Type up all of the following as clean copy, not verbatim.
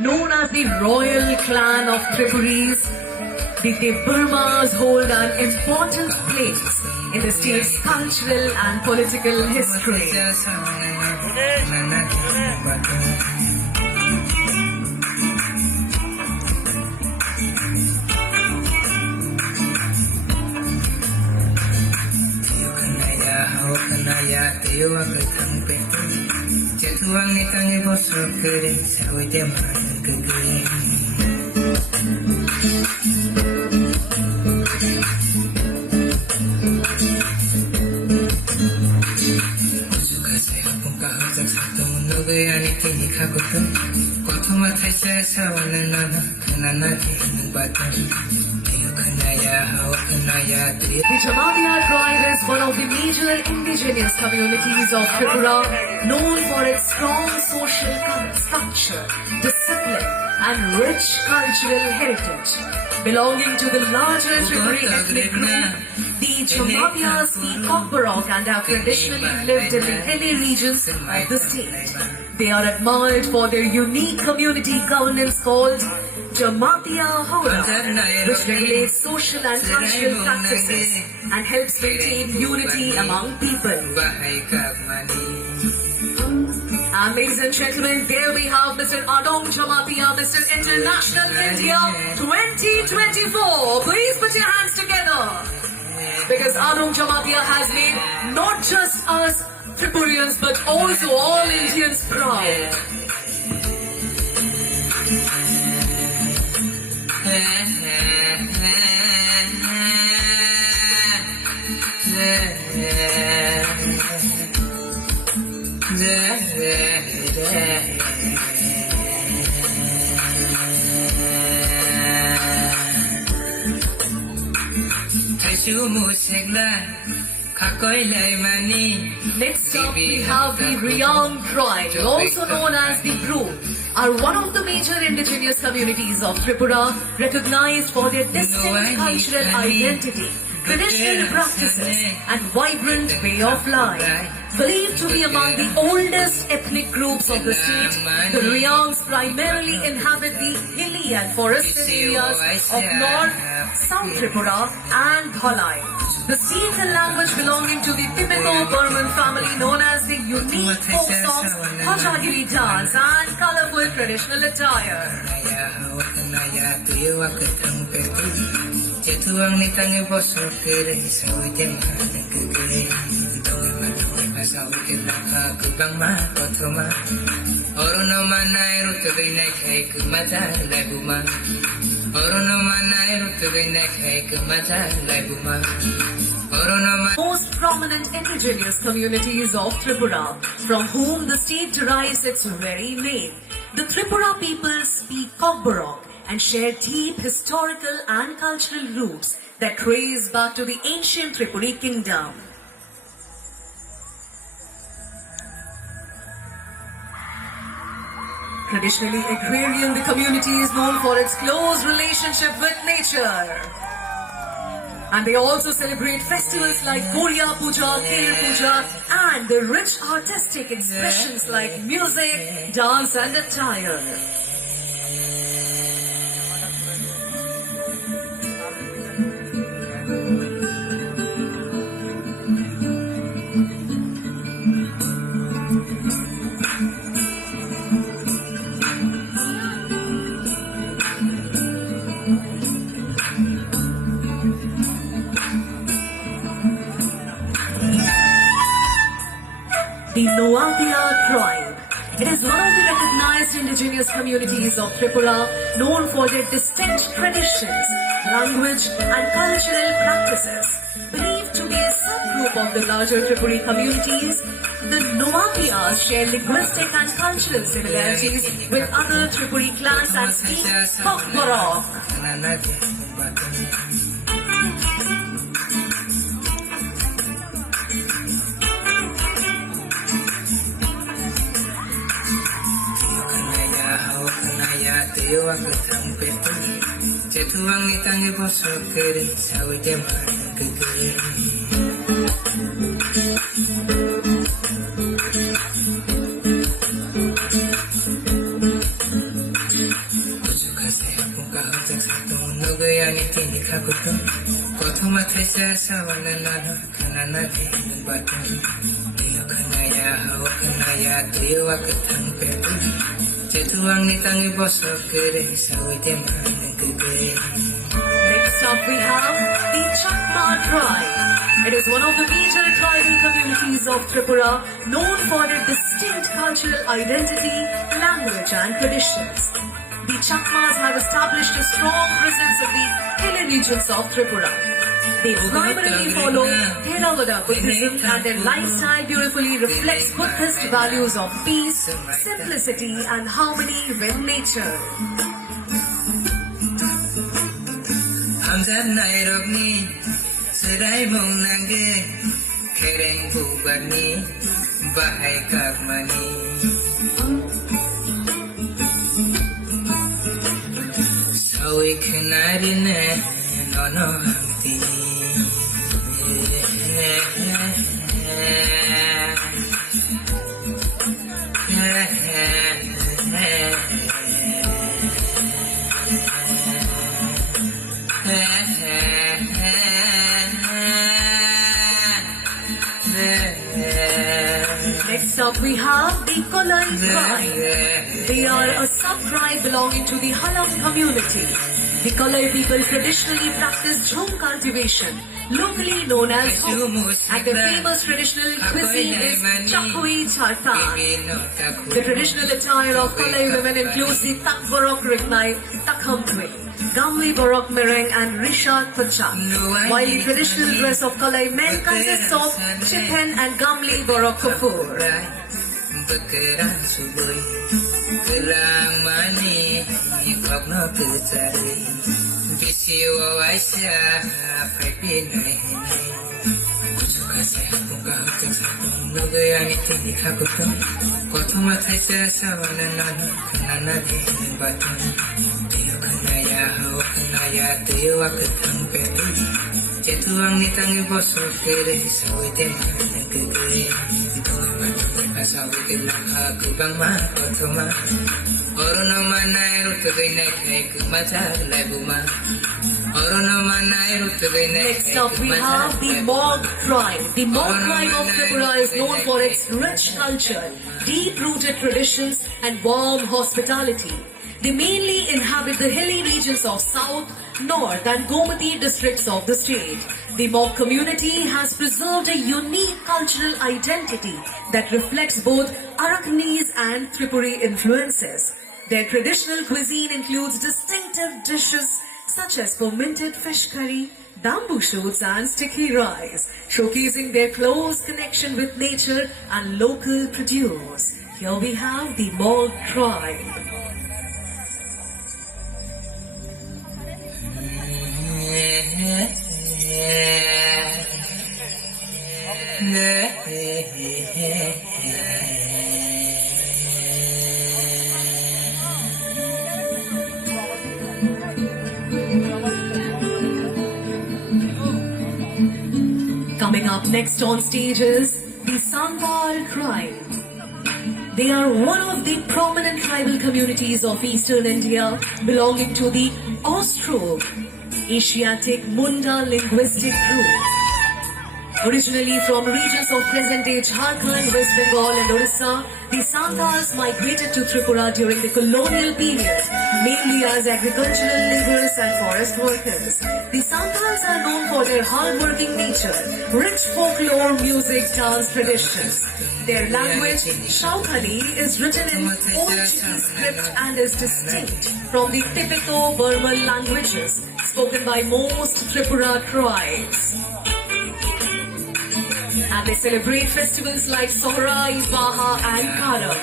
Known as the royal clan of Tripuris, the Devarmas hold an important place in the state's cultural and political history. The Jamatia tribe is one of the major indigenous communities of Tripura, known for its strong social structure, discipline, and rich cultural heritage. Belonging to the larger Tripuri ethnic group, the Jamatias speak Kokborok and have traditionally lived in the hilly regions of the state. They are admired for their unique community governance called Jamatia Hoda, which regulates social and cultural practices and helps maintain unity among people. And ladies and gentlemen, there we have Mr. Adong Jamatia, Mr. International India 2024. Please put your hands together. Because Adong Jamatia has made not just us Tripurians but also all Indians proud. Next up we have the Riyang tribe, also known as the Bru, are one of the major indigenous communities of Tripura, recognized for their distinct cultural identity, traditional practices and vibrant way of life. Believed to be among the oldest ethnic groups of the state, the Riyangs primarily inhabit the hilly and forested areas of North, South Tripura and Dhalai. The speech and language belonging to the typical Burman family known as the unique folk songs, Hajagiri dance and colorful traditional attire. Most prominent indigenous communities of Tripura, from whom the state derives its very name. The Tripura people speak Kokborok and share deep historical and cultural roots that trace back to the ancient Tripuri kingdom. Traditionally agrarian, the community is known for its close relationship with nature. And they also celebrate festivals like Goriya Puja, Kher Puja, and the rich artistic expressions like music, dance and attire. The Nuapia tribe. It is one of the recognized indigenous communities of Tripura, known for their distinct traditions, language and cultural practices. Believed to be a subgroup of the larger Tripuri communities, the Nuapias share linguistic and cultural similarities with other Tripuri clans and speak Kokborok. कुछ खासे आपका होता तो नगया नीति लिखा कुछ प्रथम थे से सावन नाना खाना ना थे बाटन दिल खनाया हो खनाया देवा कथन पे जेतुआं नितांगी बसक करे साविते मान करे. Next up we have the Chakma tribe. It is one of the major tribal communities of Tripura, known for its distinct cultural identity, language and traditions. The Chakmas have established a strong presence in the hilly regions of Tripura. They primarily follow Theravada Buddhism and their lifestyle beautifully reflects Buddhist values of peace, simplicity and harmony with nature. Hamzat Nairogni, Sedai Monange, Kereng Bugani, Bahai Kakmani. So we can add in no no hamti. Next up we have the Kolai tribe. They are a sub-tribe belonging to the Halam community. The Kolai people traditionally practice jhum cultivation, locally known as hum, and their famous traditional cuisine is Chakui Charta. The traditional attire of Kolai women includes the Tak Barok Rignai, Takhamtwe, Gamli Barok Mereng and Rishat Pachak, while the traditional dress of Kolai men consists of Chipen and Gamli Barok Kafur. Bekeran subui, kelang mani, nikok no kecari, bisi wawaisya, pepi nai. Kucu kasih buka hotek satu, nugaya niti dikakutu, kotu matai sesawana nana, kenana di batun, tiyo kanaya hau kanaya tiwa ketang pepi, jetuang nitangi bosok kere, sawite mana kere. Sawi kelaka kubang ma kotoma Orono manai rutu gine kai kumacha labuma Orono manai rutu gine. Next up we have the Mog tribe. The Mog tribe of Tripura is known for its rich culture, deep-rooted traditions and warm hospitality. They mainly inhabit the hilly regions of South, North and Gomati districts of the state. The Mog community has preserved a unique cultural identity that reflects both Arakanese and Tripuri influences. Their traditional cuisine includes distinctive dishes such as fermented fish curry, bamboo shoots and sticky rice, showcasing their close connection with nature and local produce. Here we have the Mog tribe. Coming up next on stage is the Santhal tribe. They are one of the prominent tribal communities of eastern India belonging to the Austro-Asiatic Munda linguistic group. Originally from regions of present-day Jharkhand, West Bengal and Orissa, the Santals migrated to Tripura during the colonial period, mainly as agricultural laborers and forest workers. The Santals are known for their hard-working nature, rich folklore, music, dance traditions. Their language, Shaukhali, is written in Old Chiki script and is distinct from the typical Burman languages spoken by most Tripura tribes. And they celebrate festivals like Sohrai, Baha and Karam.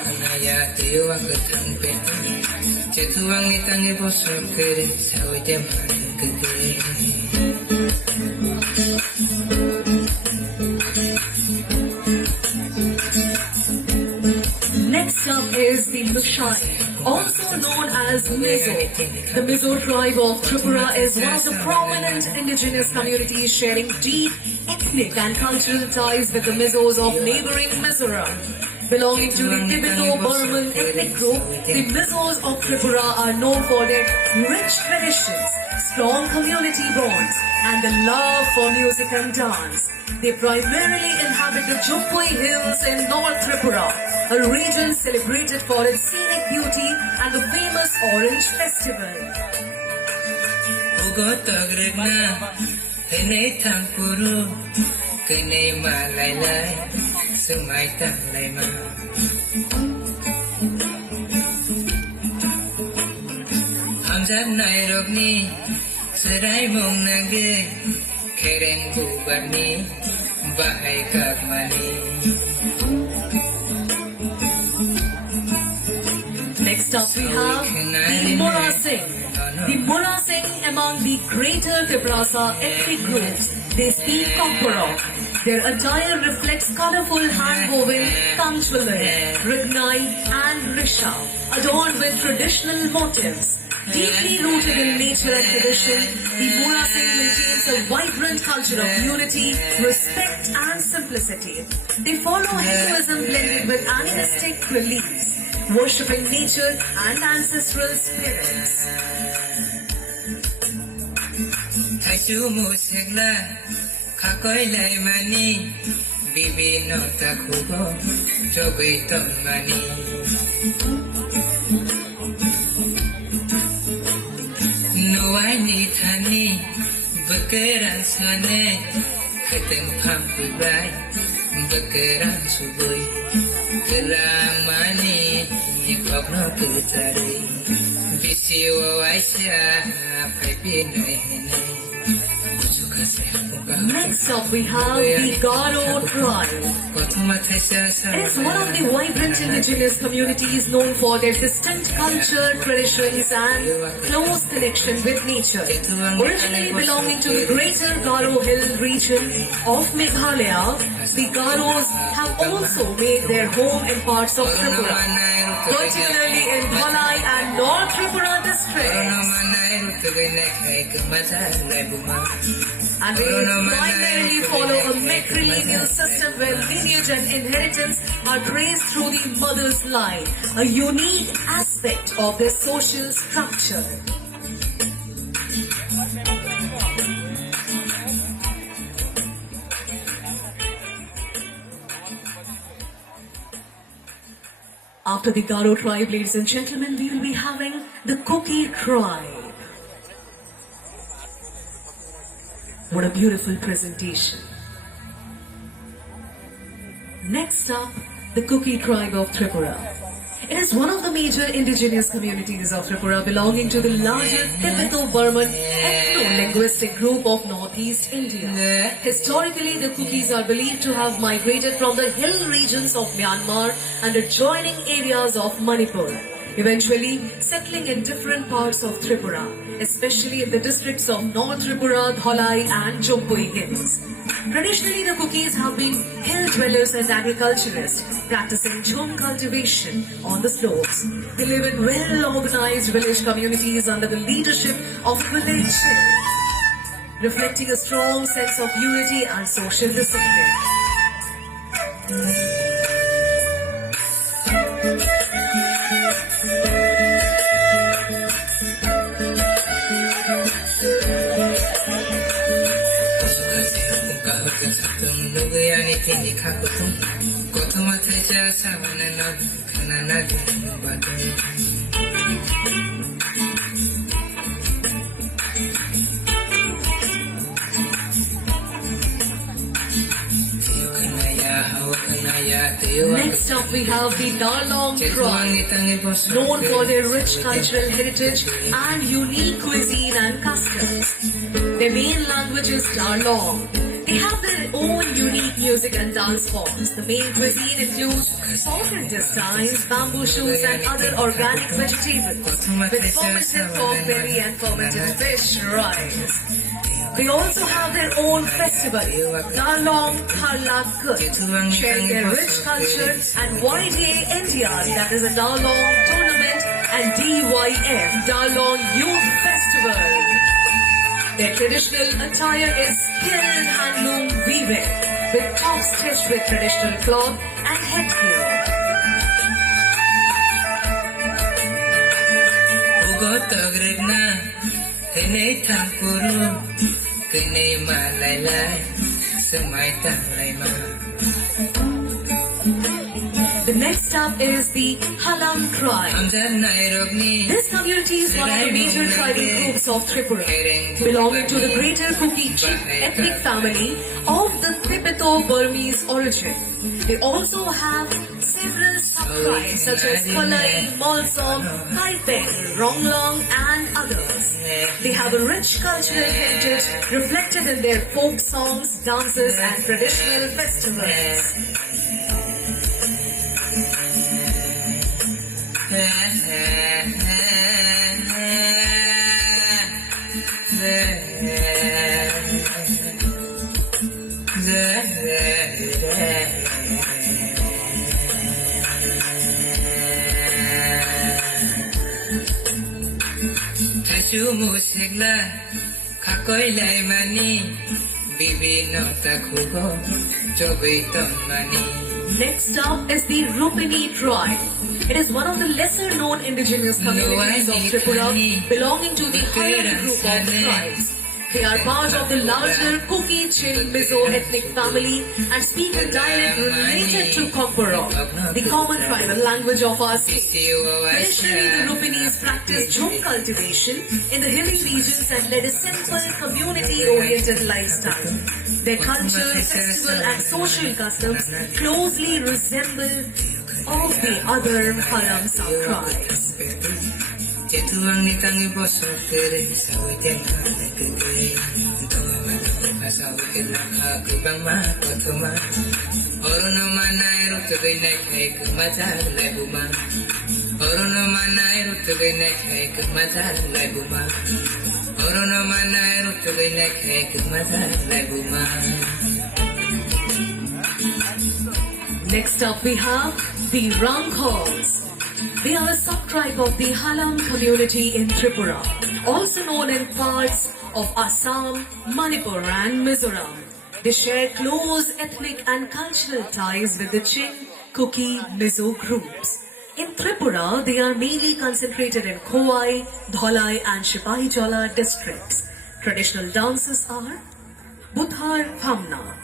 Next up is the Lushai, also known as Mizo. The Mizo tribe of Tripura is one of the prominent indigenous communities sharing deep ethnic and cultural ties with the Mizos of neighboring Mizoram. Belonging to the Tibeto-Burman ethnic group, the Mizos of Tripura are known for their rich traditions, strong community bonds, and the love for music and dance. They primarily inhabit the Jumpui Hills in North Tripura, a region celebrated for its scenic beauty and the famous Orange Festival. Serai mong nage keren bubar ni bahai kak mani. Next up we have the Mora Singh. The Mora Singh among the greater Tibrasa ethnic groups. They speak Kokborok. Their attire reflects colorful hand-woven Kamchwalai, Rignai and Risha, adorned with traditional motifs. Deeply rooted in nature and tradition, the Mora Singh maintains a vibrant culture of unity, respect and simplicity. They follow Hinduism blended with animistic beliefs, worshipping nature and ancestral spirits. Kakoi lai mani, bibi no takugo, jogi ton mani. Nuai ni thani, bekeran sane, keteng pam kubai, bekeran subui, kerang mani, ikop no ketari, bisi wawaisya, pepi nai henai. Next up we have the Garo tribe. It is one of the vibrant indigenous communities known for their distinct culture, traditions and close connection with nature. Originally belonging to the greater Garo Hill region of Meghalaya, the Garos have also made their home in parts of Tripura, particularly in Dhalai and North Tripura districts. And they primarily follow a matrilineal system where lineage and inheritance are traced through the mother's line, a unique aspect of their social structure. After the Garo tribe, ladies and gentlemen, we will be having the Kuki tribe. What a beautiful presentation. Next up, the Kuki tribe of Tripura. It is one of the major indigenous communities of Tripura belonging to the larger Tibeto-Burman ethno-linguistic group of northeast India. Historically, the Kukis are believed to have migrated from the hill regions of Myanmar and adjoining areas of Manipur, eventually settling in different parts of Tripura, especially in the districts of North Tripura, Dhalai and Jumpui Hills. Traditionally, the Kukis have been hill dwellers and agriculturists, practicing jhum cultivation on the slopes. They live in well-organized village communities under the leadership of village chiefs, reflecting a strong sense of unity and social discipline. Next up we have the Darlong tribe, known for their rich cultural heritage and unique cuisine and customs. Their main language is Darlong. They have their own unique music and dance forms. The main cuisine includes pork intestines, bamboo shoots and other organic vegetables, with fermented pork belly and fermented fish rice. They also have their own festival, Darlong Tharlak Gut, sharing their rich culture, and YDA India, that is a Darlong tournament, and DYF, Darlong Youth Festival. Their traditional attire is skilled handloom weaving, with tops stitched with traditional cloth and headgear. Bugotogrena, Hene Tampuru, Kene Malala, Samaita Laima. The next up is the Halam tribe. This community is one of the major tribal groups of Tripura, belonging to the greater Kuki ethnic family of the Tibeto-Burmese origin. They also have several sub-tribes such as Kalai, Molsom, Kaipeng, Ronglong and others. They have a rich cultural heritage reflected in their folk songs, dances and traditional festivals. Musikla kakoi lai mani bibino takugo jobiton mani. Next up is the Rupini tribe. It is one of the lesser known indigenous communities of Tripura, belonging to the higher group of tribes. They are part of the larger Kuki-Chin Mizo ethnic family and speak a dialect related to Kokborok, the common tribal language of our state. Traditionally, the Rupinis practiced jhum cultivation in the hilly regions and led a simple, community-oriented lifestyle. Their culture, festival and social customs closely resemble of the other Halam sub-tribes. Jetuang ni tangi bosok tere sawi kenga nekete Doi mana sawi kenga kubang ma kotoma Orono mana erutu gine kai kumatar lebuma Orono mana erutu gine kai kumatar lebuma Orono mana erutu gine kai kumatar lebuma. Next up we have the Ranghols. They are a sub-tribe of the Halam community in Tripura, also known in parts of Assam, Manipur and Mizoram. They share close ethnic and cultural ties with the Chin, Kuki, Mizo groups. In Tripura, they are mainly concentrated in Khowai, Dholai and Sipahijola districts. Traditional dances are Buthar Phamna,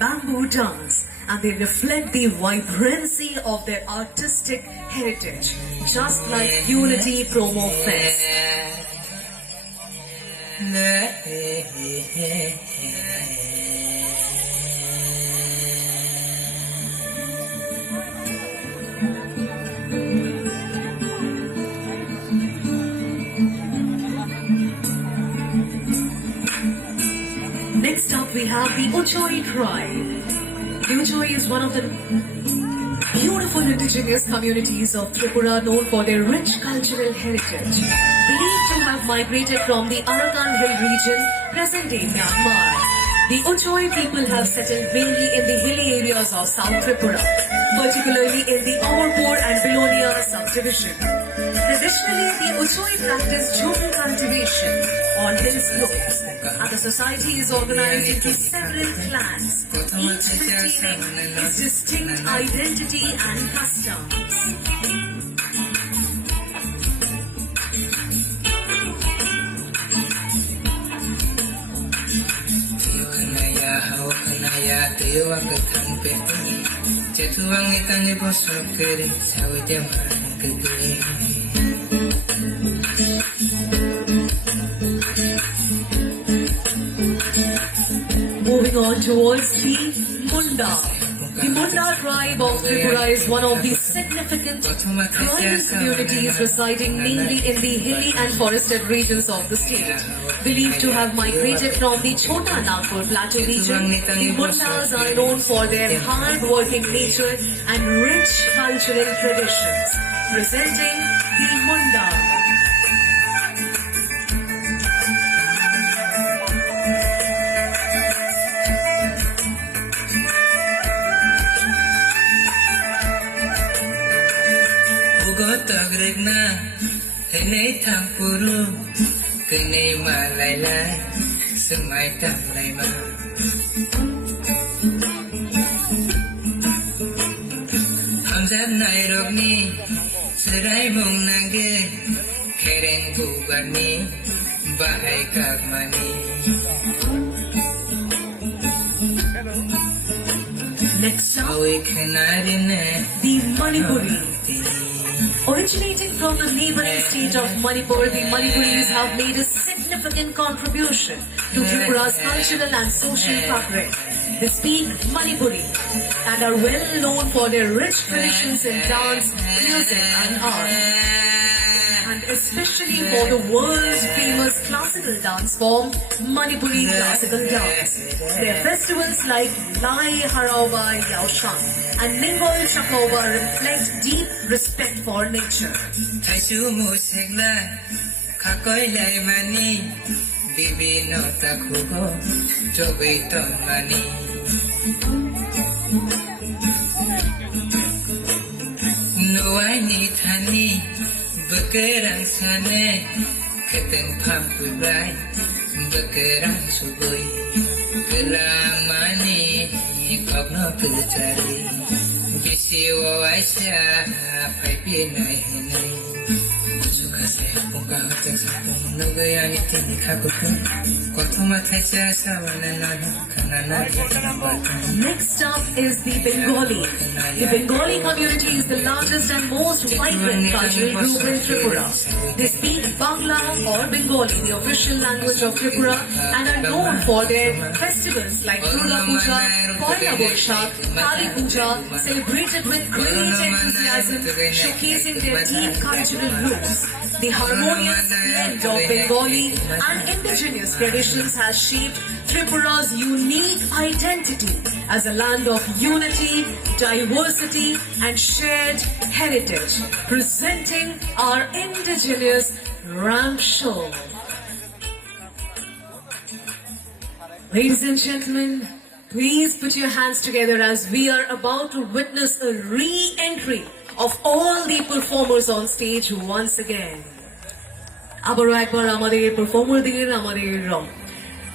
bamboo dance, and they reflect the vibrancy of their artistic heritage, just like Unity Promo Fest. Next up we have the Uchoi tribe. The Uchoi is one of the beautiful indigenous communities of Tripura known for their rich cultural heritage. Believed to have migrated from the Arakan Hill region, present-day Myanmar. The Uchoi people have settled mainly in the hilly areas of South Tripura, particularly in the Amarpur and Belonia subdivision. Traditionally, the Uchoi practice jhum cultivation on hill slopes, and the society is organized into several clans, each maintaining its distinct identity and customs. Jetuang ni tangi bosok kere sawi jaman kekere. Moving on towards the Munda. The Munda tribe of Tripura is one of the significant tribal communities residing mainly in the hilly and forested regions of the state. Believed to have migrated from the Chota Nagpur plateau region, the Mundas are known for their hard-working nature and rich cultural traditions. Presenting the Munda. Bugotogrena, Hene Tampuru, Kene Malala, Samaita Laima. Hamzat Nairobi, Serai Mungnage, Kere bugani bahai kagmani Next up, awi khenarine the Manipuri. Originating from the neighboring state of Manipur, the Manipuris have made a significant contribution to Tripura's cultural and social fabric. They speak Manipuri and are well known for their rich traditions in dance, music and art, and especially for the world-famous classical dance form, Manipuri classical dance. Their festivals like Lai Haraoba Yaoshang and Ningol Chakoba reflect deep respect for nature. Taisu musekla kakoi lai mani bibino takugo jobito mani Nuai ni thani bekerang sane keteng pampu bai bekerang subui keramani kopno kecari bisi wawaisa pai pinai hinai suka saya buka hati sapung nugayani tini kakuku kotuma thaisa sawana nana kanana Next up is the Bengali. The Bengali community is the largest and most vibrant cultural group in Tripura. They speak Bangla or Bengali, the official language of Tripura, and are known for their festivals like Durga Puja, Poila Boishakh, Kali Puja, celebrated with great enthusiasm, showcasing their deep cultural roots. The harmonious blend of Bengali and indigenous traditions has shaped Tripura's unique identity as a land of unity, diversity and shared heritage, presenting our indigenous ramp show. Ladies and gentlemen, please put your hands together as we are about to witness a re-entry of all the performers on stage once again. আবারও একবার আমাদের পারফর্মারদের আমাদের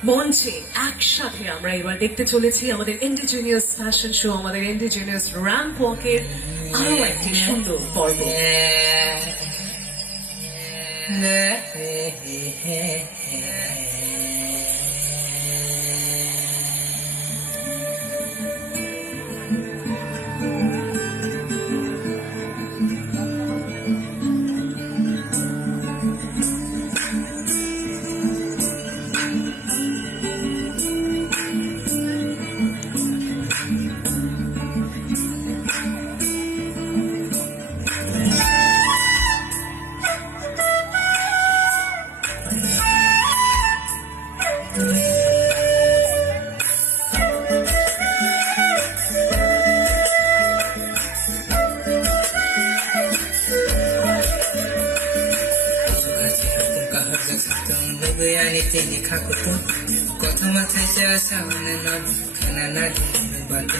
মঞ্চে একসাথে আমরা এবার দেখতে চলেছি আমাদের ইন্ডিজিনিয়াস ফ্যাশন শো, আমাদের ইন্ডিজিনিয়াস র্যাম্প ওয়াকের আরো একটি সুন্দর পর্ব। Nugayani tini kakutu kotuma thaisa sawana nana kanana batu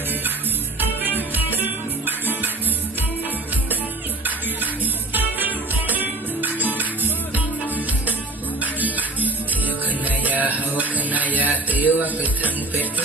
Tiyo kanaya hawa kanaya tiyo aku tempetu